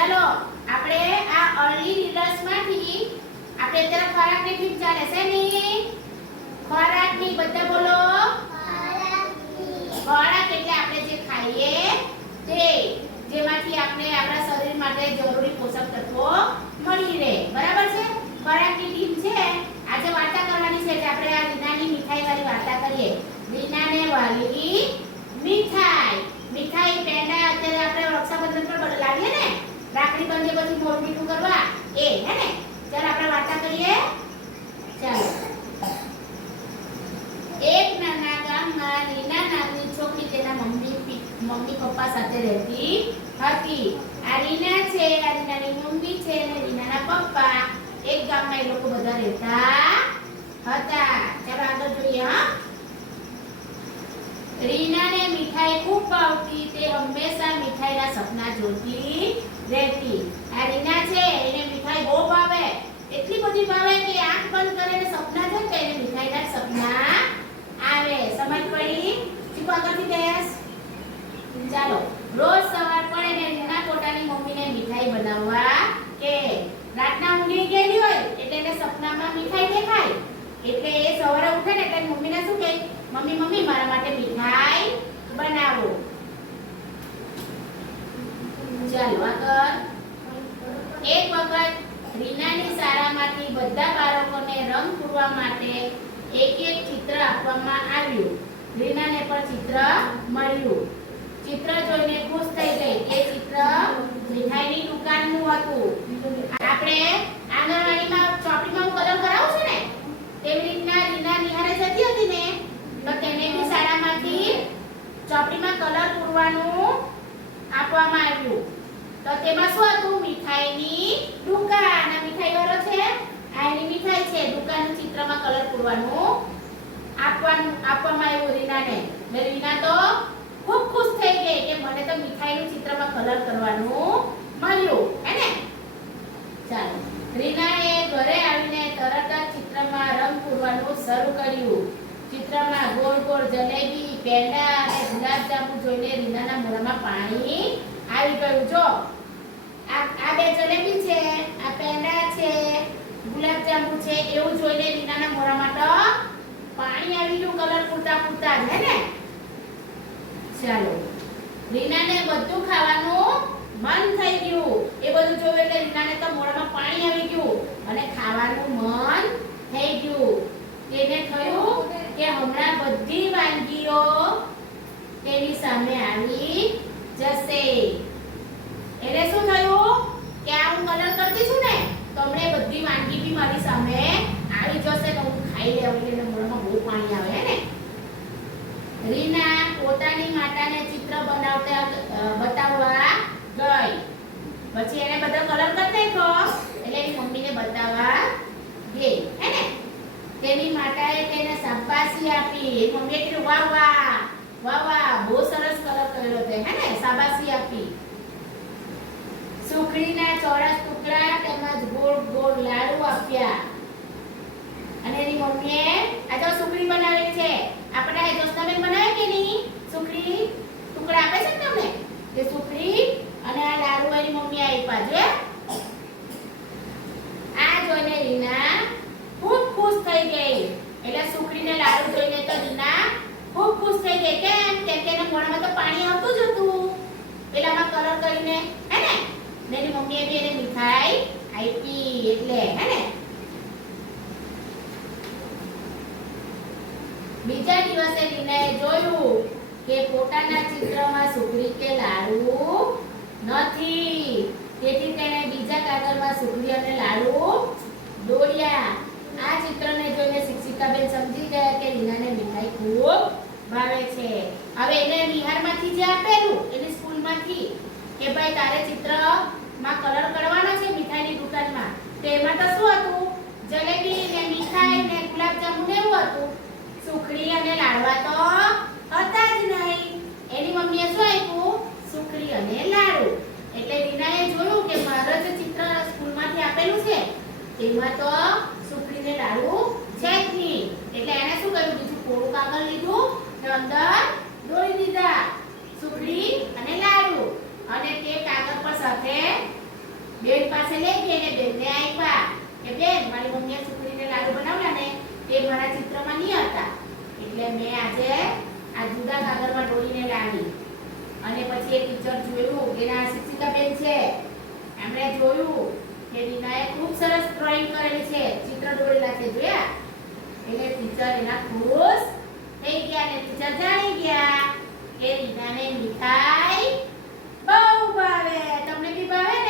ચાલો આપણે આ અર્લી રીડર્સ માંથી આપણે અત્યારે ખોરાકની થીમ ચાલે છે ની ખોરાકની બધા બોલો ખોરાક એટલે આપણે જે ખાઈએ તે જેમાંથી આપણે આપણા શરીર માટે જરૂરી પોષક તત્વો મળી રહે બરાબર છે ખોરાકની થીમ છે આજે વાર્તા કરવાની છે એટલે આપણે આ રીનાની મીઠાઈ વાળી વાર્તા કરીએ રીનાને વાલી મીઠાઈ મીઠાઈ પેંડા અત્યારે આપણે રક્ષાબંધન પર લાવીએ ને રાખડી બંધે પછી મોઢું મીઠું કરવા એ હે ને ચાલ આપણે વાર્તા કરીએ ચાલો એક નાના ગામમાં રીના નામની છોકરી તેના મમ્મી પપ્પા સાથે રહેતી હતી આ રીના છે આ રીનાની મમ્મી છે અને રીનાના પપ્પા એક ગામમાં એ લોકો બધા રહેતા હતા ચાલો આગળ જોઈએ હા રીનાને મીઠાઈ ખૂબ ભાવતી તે હંમેશા મીઠાઈના સપના જોતી રહેતી આ રીના છે એને મીઠાઈ બહુ ભાવે એટલી બધી ભાવે કે આંખ બંધ કરીને સપના જોઈ તો એને મીઠાઈના સપના આવે સમજ પડી ચીકો આગળથી બેસ ચાલો રોજ સવાર પડે ને રીના પોતાની મમ્મીને મીઠાઈ બનાવવા કે રાતના ઊંઘી ગયેલી હોય એટલે એને સપનામાં મીઠાઈ દેખાય એટલે એ સવારે ઉઠે ને એટલે મમ્મીને શું કહે મમ્મી મમ્મી મારા માટે મીઠાઈ બનાવો ચાલો આગળ એક વખત રીનાની શાળામાંથી બધા બાળકોને રંગ પૂરવા માટે એક ચિત્ર આપવામાં આવ્યું રીનાને પણ ચિત્ર મળ્યું ચિત્ર જોઈને ખુશ થઈ ગઈ એ ચિત્ર મીઠાઈની દુકાનનું હતું આપણે આંગણવાડીમાં ચોપડીમાં કલર કરાવું છે ને તેવી રીતના રીના નિહારે જતી હતી ને તો તેને બી શાળામાંથી ચોપડીમાં કલર પૂરવાનું આપવામાં આવ્યું તો તેમાં શું હતું મીઠાઈની દુકાન આ મીઠાઈ વાળો છે આની મીઠાઈ છે દુકાનનું ચિત્રમાં કલર પૂરવાનું આપવામાં આવ્યું રીનાને ને રીના તો ખૂબ ખુશ થઈ ગઈ કે મને તો મીઠાઈનું ચિત્રમાં કલર કરવાનું મળ્યું હે ને ચાલો રીનાએ ઘરે આવીને તરત જ ચિત્રમાં રંગ પૂરવાનું શરૂ કર્યું ચિત્રમાં ગોળ ગોળ જલેબી પેંડા અને ગુલાબજાંબુ જોઈને રીનાના મોઢામાં પાણી આવી ગયું જો આ બે જલેબી છે આ પેંડા છે ગુલાબજાંબુ છે એવું જોઈને રીનાના મોઢામાં તો પાણી આવી ગયું કલર પૂરતા પૂરતા હે ને ચાલો રીનાને બધું ખાવાનું મન થઈ ગયું એ બધું જોયું એટલે રીનાને તો મોઢામાં પાણી આવી ગયું અને ખાવાનું મન થઈ ગયું તેને થયું કે હમણાં બધી વાનગીઓ તેની સામે આવી જશે એટલે શું થયું કે આ હું કલર કરતી છું ને તો હમણાં બધી વાનગી બી મારી સામે આવી જશે તો હું ખાઈ લેવું એટલે મોઢામાં બહુ પાણી આવે હે ને રીના પોતાની માતાને ચિત્ર બતાવવા ગઈ પછી એને બધો કલર કરી નાખ્યો એટલે એની મમ્મીને બતાવવા ગઈ હે ને તેની માતાએ તેને શાબાશી આપી એ મમ્મીએ કીધું વાહ વાહ વાહ વાહ બહુ સરસ કલર કર્યો તે હે ને શાબાશી આપી સુખડીના ચોરસ ટુકડા તેમજ ગોળ ગોળ લાડુ આપ્યા અને એની મમ્મીએ આ જો સુખડી બનાવેલી છે આપણે આ જોસ્નાબેન બનાવે કે નહીં સુખડી ટુકડા આપે છે ને તમને તે સુખડી અને આ લાડુ એની મમ્મી આપ્યા છે આ જોઈને રીના ખૂબ ખુશ થઈ ગઈ એટલે સુખડીને લાડુ જોઈને તો રીના ખૂબ ખુશ થઈ ગઈ કેમ કે તેના મોઢામાં તો પાણી આવતું જ હતું પેલામાં કલર કરીને હે ને એની મમ્મીએ બી એને મીઠાઈ આપી એટલે હે ને બીજા દિવસે રીનાએ જોયું કે પોતાના ચિત્રમાં સુખડી કે લાડુ નથી તેથી તેણે બીજા કાગળમાં સુખડી અને લાડુ દોર્યા આ ચિત્રને જોઈને શિક્ષિકાબેન સમજી ગયા કે રીનાને મીઠાઈ ખૂબ ભાવે છે હવે એને નિહારમાંથી જે આપેલું એની સ્કૂલમાંથી કે ભાઈ તારે ચિત્રમાં કલર કરવાનો છે મીઠાઈની દુકાનમાં તો એમાં તો શું હતું જલેબી ને મીઠાઈ ને ગુલાબજાંબુ ને એવું હતું સુખડી અને લાડવા તો હતા જ નહીં એની મમ્મીએ શું આપ્યું સુખડી અને લાડુ એટલે રીનાએ જોયું કે મારો જે ચિત્ર સ્કૂલમાંથી આપેલું છે તેમાં તો સુખડી ને લાડુ છે જ નહીં એટલે એને શું કર્યું બીજું કોરું કાગળ લીધું ને અંદર દોરી દીધા સુખડી અને લાડુ અને તે કાગળ પર સાથે બેન પાસે લઈ ગઈ અને બેનને આપ્યા કે બેન મારી મમ્મીએ સુખડીને લાડુ બનાવ્યા ને તે મારા ચિત્રમાં નહીં હતા એટલે મેં આજે આ જુદા કાગળમાં દોરીને લાવી. અને પછી એ ટીચર જોયું કે ના શિક્ષિકા બેન છે એમણે જોયું કે રીનાએ ખૂબ સરસ ડ્રોઈંગ કરેલી છે, ચિત્ર દોરેલા છે જોયા એટલે ટીચર એના ખુશ થઈ ગયા અને ટીચર જાણી ગયા કે રીનાને મીઠાઈ બહુ ભાવે. તમને બી ભાવે ને?